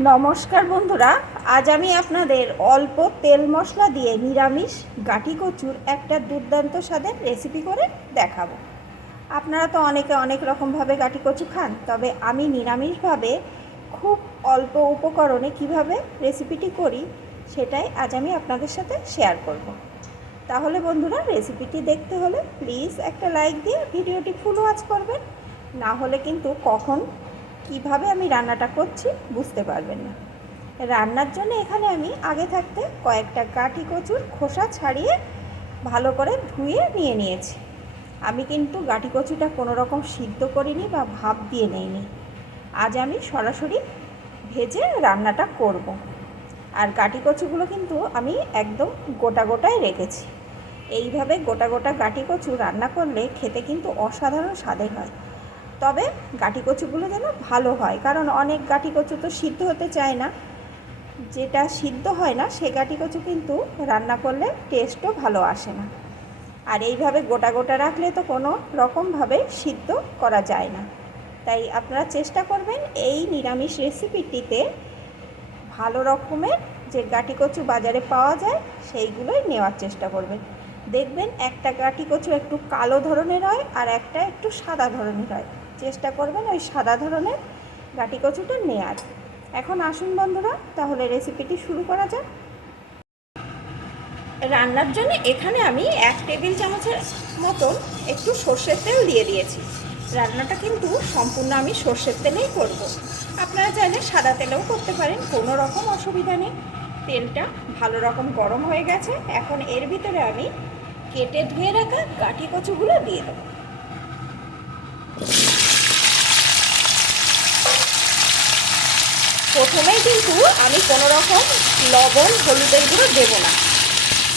নমস্কার বন্ধুরা, আজ আমি আপনাদের অল্প তেল মশলা দিয়ে নিরামিষ গাটি কচুর একটা দুর্দান্ত স্বাদের রেসিপি করে দেখাবো আপনারা তো অনেকে অনেক রকমভাবে গাটি কচু খান, তবে আমি নিরামিষভাবে খুব অল্প উপকরণে কীভাবে রেসিপিটি করি সেটাই আজ আমি আপনাদের সাথে শেয়ার করব। তাহলে বন্ধুরা রেসিপিটি দেখতে হলে প্লিজ একটা লাইক দিয়ে ভিডিওটি ফুল ওয়াচ করবেন, না হলে কিন্তু কখন কীভাবে আমি রান্নাটা করছি বুঝতে পারবেন না। রান্নার জন্য এখানে আমি আগে থাকতে কয়েকটা গাঁটি কচুর খোসা ছাড়িয়ে ভালো করে ধুয়ে নিয়ে নিয়েছি। আমি কিন্তু গাঁটি কচুটা কোনো রকম সিদ্ধ করিনি বা ভাপ দিয়ে নেইনি। আজ আমি সরাসরি ভেজে রান্নাটা করব। আর গাঁটি কচুগুলো কিন্তু আমি একদম গোটা গোটায় রেখেছি। এইভাবে গোটা গোটা গাঁটি কচু রান্না করলে খেতে কিন্তু অসাধারণ স্বাদের হয়। তবে গাঁটি কচুগুলো যেন ভালো হয়। কারণ অনেক গাঁটি কচু তো সিদ্ধ হতে চায় না। যেটা সিদ্ধ হয় না, সে গাঁটি কচু কিন্তু রান্না করলে টেস্টও ভালো আসে না। আর এইভাবে গোটা গোটা রাখলে তো কোনো রকমভাবে সিদ্ধ করা যায় না। তাই আপনারা চেষ্টা করবেন এই নিরামিষ রেসিপিটিতে ভালো রকমের যে গাঁটি কচু বাজারে পাওয়া যায়, সেইগুলোই নেওয়ার চেষ্টা করবেন। দেখবেন একটা গাঁটি কচু একটু কালো ধরনের হয় আর একটা একটু সাদা ধরনের হয়। চেষ্টা করবেন ওই সাদা ধরনের গাটি কচুটা নেয়ার। এখন আসুন বন্ধুরা, তাহলে রেসিপিটি শুরু করা যাক। রান্নার জন্য এখানে আমি এক টেবিল চামচের মতন একটু সর্ষের তেল দিয়ে দিয়েছি। রান্নাটা কিন্তু সম্পূর্ণ আমি সর্ষের তেলেই করব। আপনারা চাইলে সাদা তেলেও করতে পারেন, কোনো রকম অসুবিধা নেই। তেলটা ভালো রকম গরম হয়ে গেছে, এখন এর ভিতরে আমি কেটে ধুয়ে রাখা গাঁটি কচুগুলো দিয়ে দেবো। প্রথমেই কিন্তু আমি কোনো রকম লবণ, হলুদের গুঁড়ো দেবো না।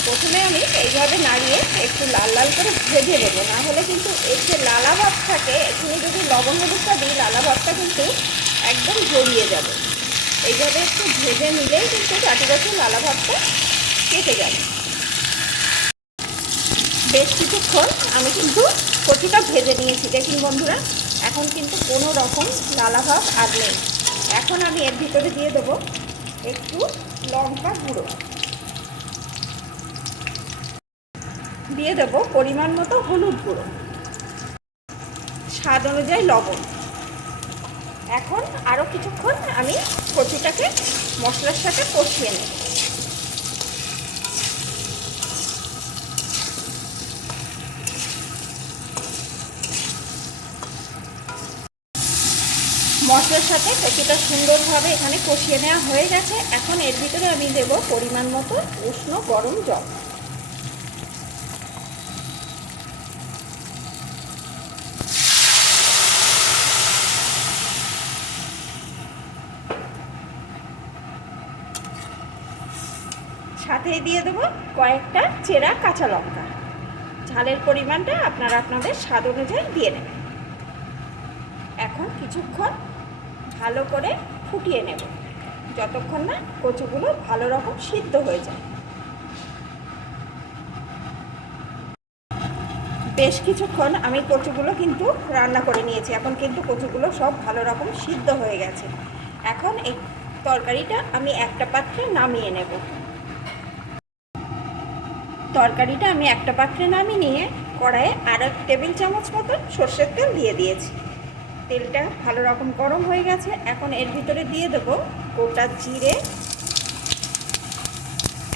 প্রথমে আমি এইভাবে নাড়িয়ে একটু লাল লাল করে ভেজে নেব। না হলে কিন্তু এর যে লালা ভাব থাকে, এখানে যদি লবণ হলুদটা দিই, লালা ভাবটা কিন্তু একদম জড়িয়ে যাবে। এইভাবে একটু ভেজে নিলেই কিন্তু কাটি গাছে লালা ভাবটা কেটে যাবে। বেশ কিছুক্ষণ আমি কিন্তু কচুটা ভেজে নিয়েছি। দেখুন বন্ধুরা, এখন কিন্তু কোনো রকম লালা ভাব আর নেই। এখন আমি এর ভিতরে দিয়ে দেবো একটু লঙ্কা গুঁড়ো। দিয়ে দেবো পরিমাণ মতো হলুদ গুঁড়ো। স্বাদ অনুযায়ী লবণ। এখন আরও কিছুক্ষণ আমি কচুটাকে মশলার সাথে কষিয়ে নেব। মশলার সাথে কচুটা সুন্দরভাবে এখানে কষিয়ে নেওয়া হয়ে গেছে। এখন এর ভিতরে আমি দেব পরিমাণ মতো উষ্ণ গরম জল। সাথেই দিয়ে দেবো কয়েকটা চেরা কাঁচা লঙ্কা। ঝালের পরিমাণটা আপনারা আপনাদের স্বাদ অনুযায়ী দিয়ে নেবেন। এখন কিছুক্ষণ ভালো করে ফুটিয়ে নেব। যতক্ষণ না কচুগুলো ভালো রকম সিদ্ধ হয়ে যায়। বেশ কিছুক্ষণ আমি কচুগুলো কিন্তু রান্না করে নিয়েছি। এখন কিন্তু কচুগুলো সব ভালো রকম সিদ্ধ হয়ে গেছে। এখন এই তরকারিটা আমি একটা পাত্রে নামিয়ে নেব। তরকারিটা আমি একটা পাত্রে নামিয়ে নিয়ে কড়াইয়ে আর এক টেবিল চামচ মতন সর্ষের তেল দিয়ে দিয়েছি। তেলটা ভালো রকম গরম হয়ে গেছে, এখন এর ভিতরে দিয়ে দেবো গোটা জিরে,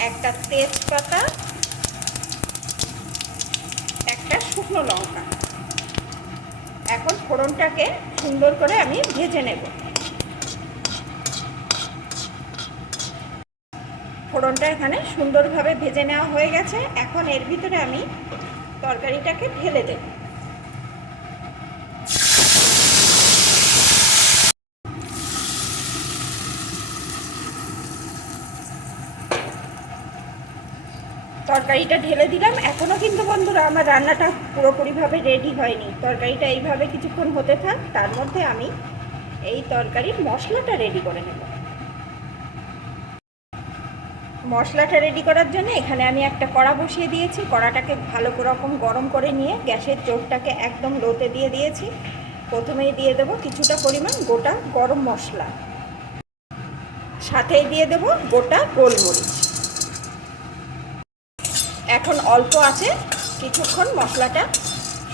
একটা তেজপাতা, একটা শুকনো লঙ্কা। এখন ফোড়নটাকে সুন্দর করে আমি ভেজে নেব। ফোড়নটা এখানে সুন্দরভাবে ভেজে নেওয়া হয়ে গেছে, এখন এর ভিতরে আমি তরকারিটাকে ঢেলে দেবো। তরকারিটা ঢেলে দিলাম। এখনও কিন্তু বন্ধুরা আমার রান্নাটা পুরোপুরিভাবে রেডি হয়নি। তরকারিটা এইভাবে কিছুক্ষণ হতে থাক, তার মধ্যে আমি এই তরকারির মশলাটা রেডি করে নেব। মশলাটা রেডি করার জন্য এখানে আমি একটা কড়া বসিয়ে দিয়েছি। কড়াটাকে ভালো রকম গরম করে নিয়ে গ্যাসের চোখটাকে একদম লোতে দিয়ে দিয়েছি। প্রথমেই দিয়ে দেবো কিছুটা পরিমাণ গোটা গরম মশলা। সাথেই দিয়ে দেব গোটা গোলমরিচ। এখন অল্প আছে, কিছুক্ষণ মশলাটা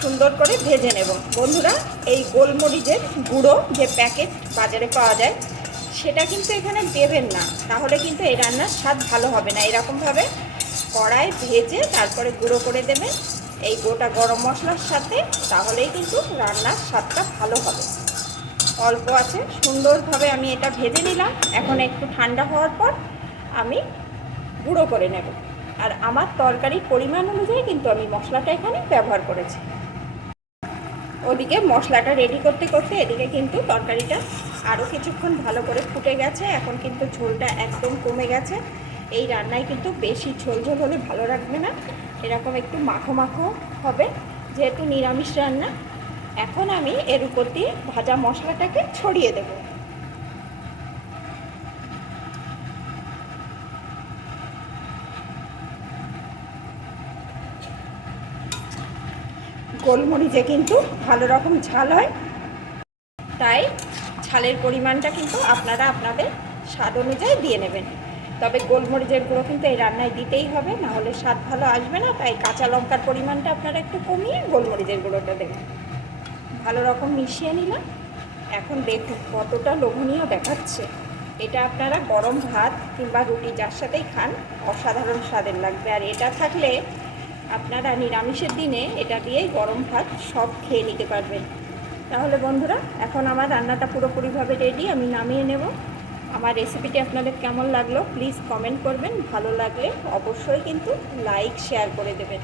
সুন্দর করে ভেজে নেব। বন্ধুরা, এই গোলমরিচের গুঁড়ো যে প্যাকেট বাজারে পাওয়া যায়, সেটা কিন্তু এখানে দেবেন না। তাহলে কিন্তু এই রান্নার স্বাদ ভালো হবে না। এরকমভাবে কড়াই ভেজে তারপরে গুঁড়ো করে দেবেন এই গোটা গরম মশলার সাথে, তাহলেই কিন্তু রান্নার স্বাদটা ভালো হবে। অল্প আছে, সুন্দরভাবে আমি এটা ভেজে নিলাম। এখন একটু ঠান্ডা হওয়ার পর আমি গুঁড়ো করে নেব। আর আমার তরকারির পরিমাণ অনুযায়ী কিন্তু আমি মশলাটা এখানে ব্যবহার করেছি। ওদিকে মশলাটা রেডি করতে করতে এদিকে কিন্তু তরকারিটা আরও কিছুক্ষণ ভালো করে ফুটে গেছে। এখন কিন্তু ঝোলটা একদম কমে গেছে। এই রান্নায় কিন্তু বেশি ঝোল ঝোল হলে ভালো রাখবে না। এরকম একটু মাখো মাখো হবে, যেহেতু নিরামিষ রান্না। এখন আমি এর উপর দিয়ে ভাজা মশলাটাকে ছড়িয়ে দেব। গোলমরিচে কিন্তু ভালো রকম ঝাল হয়। তাই ঝালের পরিমাণটা কিন্তু আপনারা আপনাদের স্বাদ অনুযায়ী দিয়ে নেবেন। তবে গোলমরিচের গুঁড়ো কিন্তু এই রান্নায় দিতেই হবে না হলে স্বাদ ভালো আসবে না। তাই কাঁচা লঙ্কার পরিমাণটা আপনারা একটু কমিয়ে গোলমরিচের গুঁড়োটা দেবেন। ভালো রকম মিশিয়ে নিলাম। এখন দেখুন কতটা লোভনীয় দেখাচ্ছে। এটা আপনারা গরম ভাত কিংবা রুটি যার সাথেই খান, অসাধারণ স্বাদের লাগবে। আর এটা থাকলে আপনারা নিরামিষের দিনে এটা দিয়েই গরম ভাত সব খেয়ে নিতে পারবেন। তাহলে বন্ধুরা, এখন আমার রান্নাটা পুরোপুরিভাবে রেডি আমি নামিয়ে নেব। আমার রেসিপিটি আপনাদের কেমন লাগল প্লিজ কমেন্ট করবেন। ভালো লাগলে অবশ্যই কিন্তু লাইক শেয়ার করে দেবেন।